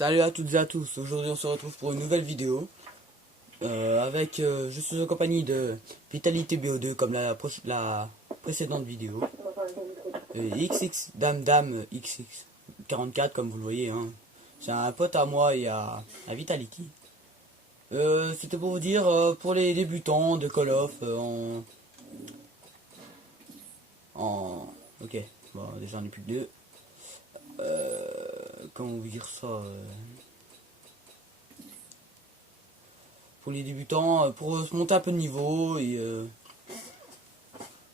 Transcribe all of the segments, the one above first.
Salut à toutes et à tous, aujourd'hui on se retrouve pour une nouvelle vidéo je suis en compagnie de Vitality BO2 comme la précédente vidéo, XX Dame Dame XX 44 comme vous le voyez, hein. C'est un pote à moi et à Vitality. C'était pour vous dire, pour les débutants de Call of ok, bon déjà on est plus que deux. Comment vous dire ça, pour les débutants, pour se monter un peu de niveau et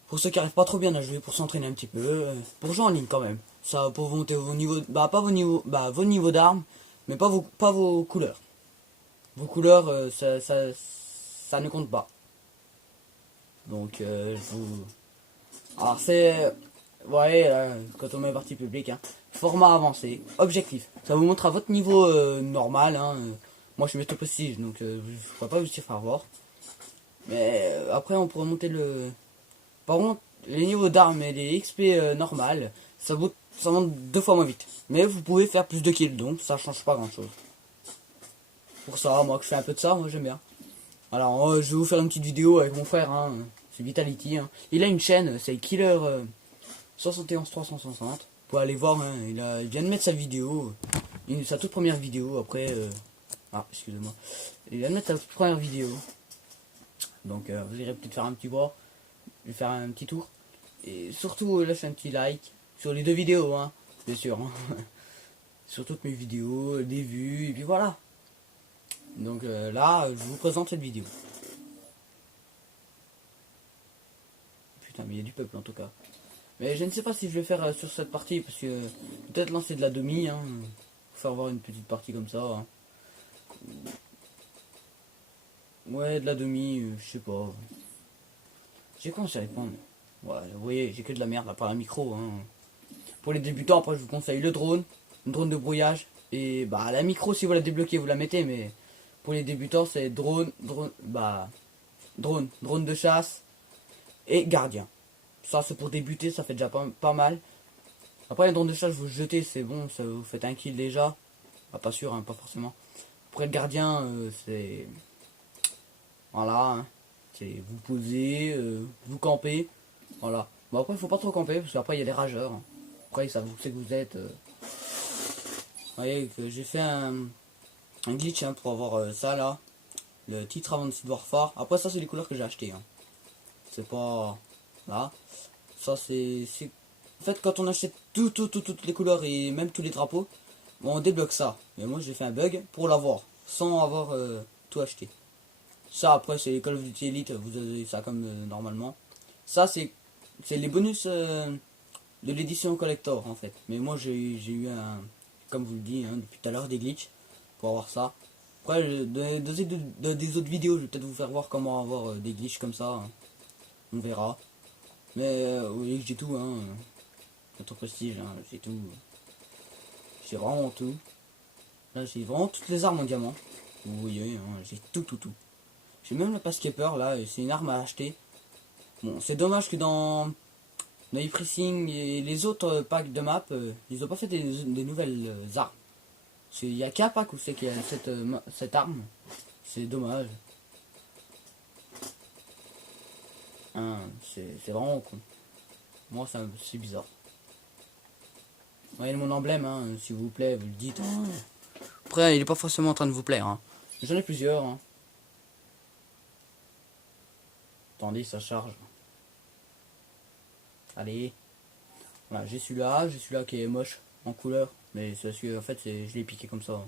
pour ceux qui arrivent pas trop bien à jouer, pour s'entraîner un petit peu, pour jouer en ligne quand même. Ça pour monter vos niveaux, bah pas vos niveaux, bah vos niveaux d'armes, mais pas vos couleurs. Vos couleurs, ça ne compte pas. Donc je vous, alors c'est, ouais, quand on met partie publique, hein, format avancé, objectif. Ça vous montre à votre niveau normal, hein. Moi je suis métaux prestige, donc je ne pourrais pas vous dire faire voir. Mais après on pourrait monter le... Par contre, les niveaux d'armes et les XP normales, ça monte 2 fois moins vite. Mais vous pouvez faire plus de kills, donc ça change pas grand chose. Pour ça, moi que je fais un peu de ça, moi j'aime bien. Alors je vais vous faire une petite vidéo avec mon frère, hein, c'est Vitality. Hein. Il a une chaîne, c'est Killer 71360. Vous pouvez aller voir, hein, il vient de mettre sa vidéo, sa toute première vidéo après... Ah, excusez-moi. Il vient de mettre sa toute première vidéo. Donc vous irez peut-être faire un petit voir. Je vais faire un petit tour. Et surtout, lâchez un petit like sur les deux vidéos, hein, bien sûr. Hein. Sur toutes mes vidéos, des vues, et puis voilà. Donc là, je vous présente cette vidéo. Putain, mais il y a du peuple en tout cas. Mais je ne sais pas si je vais faire sur cette partie, parce que peut-être lancer de la demi, hein, pour faire voir une petite partie comme ça. Hein. Ouais, de la demi, je sais pas. J'ai commencé à répondre. Ouais, vous voyez, j'ai que de la merde à part un micro. Hein. Pour les débutants, après, je vous conseille le drone de brouillage. Et bah, la micro, si vous la débloquez, vous la mettez. Mais pour les débutants, c'est drone de chasse et gardien. Ça, c'est pour débuter, ça fait déjà pas mal. Après, les drones de chasse, vous jetez, c'est bon, ça, vous faites un kill déjà. Ah, pas sûr, hein, pas forcément. Après, le gardien, c'est. Voilà, hein. C'est vous posez, vous campez. Voilà. Bon, après, il faut pas trop camper, parce qu'après, il y a des rageurs. Hein. Après, ça vous sait que vous êtes. Vous voyez que j'ai fait un glitch, hein, pour avoir ça là. Le titre avant de War Far. Après, ça, c'est les couleurs que j'ai acheté. Hein. C'est pas. Là. Ça, c'est. En fait, quand on achète toutes les couleurs et même tous les drapeaux, bon, on débloque ça. Mais moi, j'ai fait un bug pour l'avoir. Sans avoir tout acheté. Ça, après, c'est les Call of Duty Elite. Vous avez ça comme normalement. Ça, c'est les bonus de l'édition collector en fait. Mais moi j'ai eu un, comme vous le dites, hein, depuis tout à l'heure, des glitches pour avoir ça. Après des autres vidéos, je vais peut-être vous faire voir comment avoir des glitches comme ça. Hein. On verra. Mais vous voyez que j'ai tout, hein. Notre prestige, hein, j'ai tout. J'ai vraiment tout. Là j'ai vraiment toutes les armes en diamant. Vous voyez, hein, j'ai tout. J'ai même le Passkeeper là, c'est une arme à acheter. Bon, c'est dommage que dans e-pressing et les autres packs de map, ils ont pas fait des nouvelles armes. Il y a qu'un pack où c'est qu'il y a cette arme. C'est dommage. Hein, c'est vraiment con. Moi, c'est bizarre. Voyez mon emblème, hein, s'il vous plaît, vous le dites. Après, il est pas forcément en train de vous plaire. Hein. J'en ai plusieurs. Hein. Attendez, ça charge. Allez. Voilà, j'ai celui-là qui est moche en couleur. Mais c'est parce que en fait, je l'ai piqué comme ça.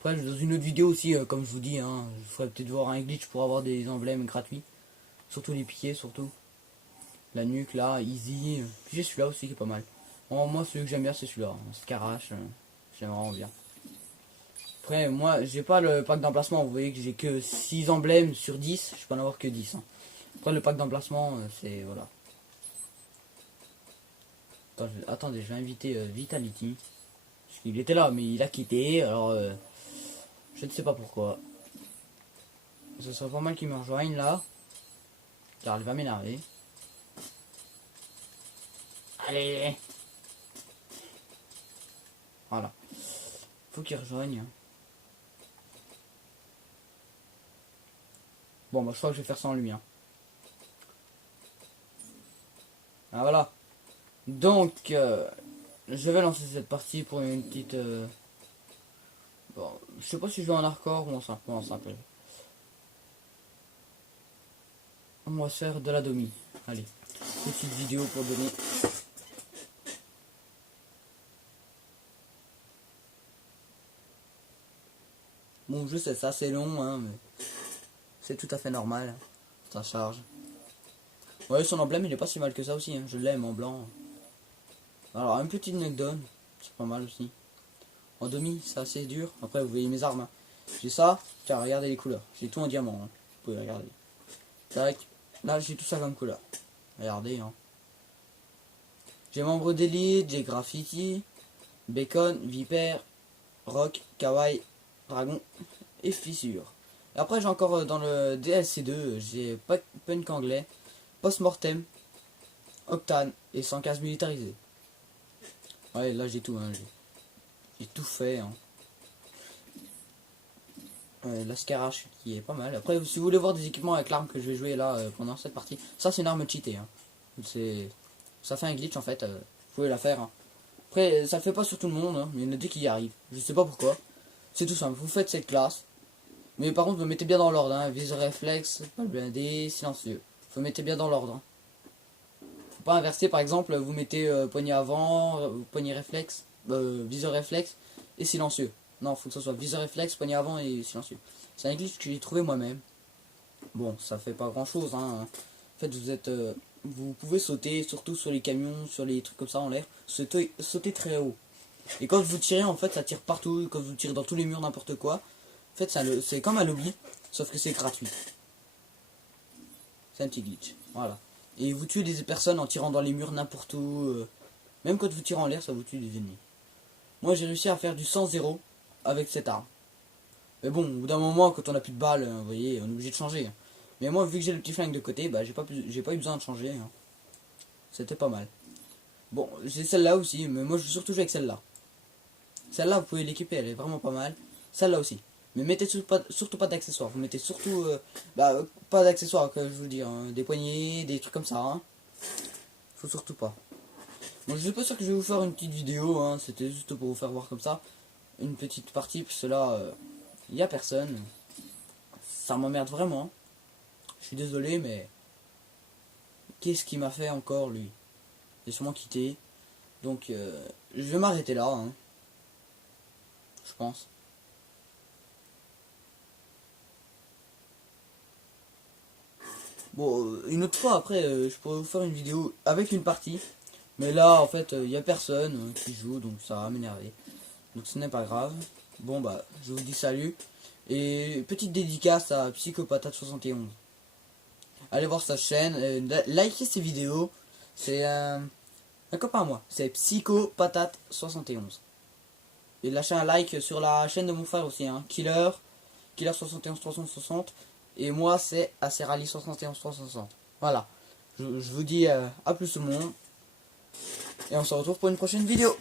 Après, dans une autre vidéo aussi, comme je vous dis, hein, je ferai peut-être voir un glitch pour avoir des emblèmes gratuits. Surtout les piquets, surtout. La nuque, là, easy. Puis j'ai celui-là aussi qui est pas mal. Bon, moi, celui que j'aime bien, c'est celui-là. Scarache, j'aime vraiment bien. Après, moi, j'ai pas le pack d'emplacement. Vous voyez que j'ai que 6 emblèmes sur 10. Je peux en avoir que 10. Hein. Après, le pack d'emplacement, c'est... Voilà. Attendez, je vais inviter Vitality. Parce qu'il était là, mais il a quitté. Alors, je ne sais pas pourquoi. Ce serait pas mal qu'il me rejoigne là. Car il va m'énerver. Allez. Voilà. Faut qu'il rejoigne. Bon, bah, je crois que je vais faire sans lui. Hein. Ah, voilà. Donc, je vais lancer cette partie pour une petite... Bon, je sais pas si je joue en hardcore ou en simple. On va se faire de la domi. Allez, petite vidéo pour donner. Bon, je sais, ça c'est long, hein, mais c'est tout à fait normal. Ça charge. Ouais, son emblème il est pas si mal que ça aussi, hein. Je l'aime en blanc. Alors, une petite knockdown, c'est pas mal aussi. En demi, c'est assez dur. Après, vous voyez mes armes. Hein. J'ai ça, tiens, regardez les couleurs. J'ai tout en diamant, hein. Vous pouvez regarder. Tac, là j'ai tout ça comme couleur. Regardez, hein. J'ai membre d'élite, j'ai graffiti, bacon, vipère, rock, kawaii, dragon et fissure. Et après j'ai encore dans le DLC 2, j'ai punk anglais, post-mortem, octane et 115 militarisé. Ouais, là j'ai tout, hein. J'ai tout fait. Hein. La Scarache qui est pas mal. Après, si vous voulez voir des équipements avec l'arme que je vais jouer là pendant cette partie, ça c'est une arme cheatée. Hein. Ça fait un glitch en fait. Vous pouvez la faire. Hein. Après, ça le fait pas sur tout le monde, hein, mais il y en a des qui y arrivent. Je sais pas pourquoi. C'est tout simple. Vous faites cette classe. Mais par contre, vous mettez bien dans l'ordre. Hein. Viseur réflexe, pas le blindé, silencieux. Vous mettez bien dans l'ordre. Hein. Faut pas inverser, par exemple, vous mettez poignée avant, poignée réflexe, viseur réflexe et silencieux. Non, faut que ce soit viseur réflexe, poignée avant et silencieux. C'est un glitch que j'ai trouvé moi-même. Bon, ça fait pas grand chose. Hein. En fait, vous pouvez sauter, surtout sur les camions, sur les trucs comme ça en l'air. Sauter très haut. Et quand vous tirez, en fait, ça tire partout. Quand vous tirez dans tous les murs, n'importe quoi. En fait, c'est comme un lobby, sauf que c'est gratuit. C'est un petit glitch. Voilà. Et vous tuez des personnes en tirant dans les murs n'importe où. Même quand vous tirez en l'air, ça vous tue des ennemis. Moi, j'ai réussi à faire du 100-0 avec cette arme. Mais bon, au bout d'un moment, quand on a plus de balles, vous voyez, on est obligé de changer. Hein. Mais moi, vu que j'ai le petit flingue de côté, bah j'ai pas eu besoin de changer. Hein. C'était pas mal. Bon, j'ai celle-là aussi, mais moi je vais surtout jouer avec celle-là. Celle-là, vous pouvez l'équiper, elle est vraiment pas mal. Celle-là aussi. Mais mettez surtout pas d'accessoires. Vous mettez surtout... pas d'accessoires, que je veux dire. Hein. Des poignées, des trucs comme ça. Hein. Faut surtout pas. Bon, je suis pas sûr que je vais vous faire une petite vidéo. Hein. C'était juste pour vous faire voir comme ça. Une petite partie, parce que là, il y a personne. Ça m'emmerde vraiment. Je suis désolé, mais... Qu'est-ce qu'il m'a fait encore, lui? Il est sûrement quitté. Donc, je vais m'arrêter là. Hein. Je pense. Bon, une autre fois après, je pourrais vous faire une vidéo avec une partie. Mais là, en fait, il n'y a personne qui joue, donc ça va m'énerver. Donc ce n'est pas grave. Bon, bah, je vous dis salut. Et petite dédicace à Psychopatate71. Allez voir sa chaîne, likez ses vidéos. C'est un copain à moi, c'est Psychopatate71. Et lâchez un like sur la chaîne de mon frère aussi, hein. Killer 71 360. Et moi c'est Acerali 71 360. Voilà. Je vous dis à plus tout le monde. Et on se retrouve pour une prochaine vidéo.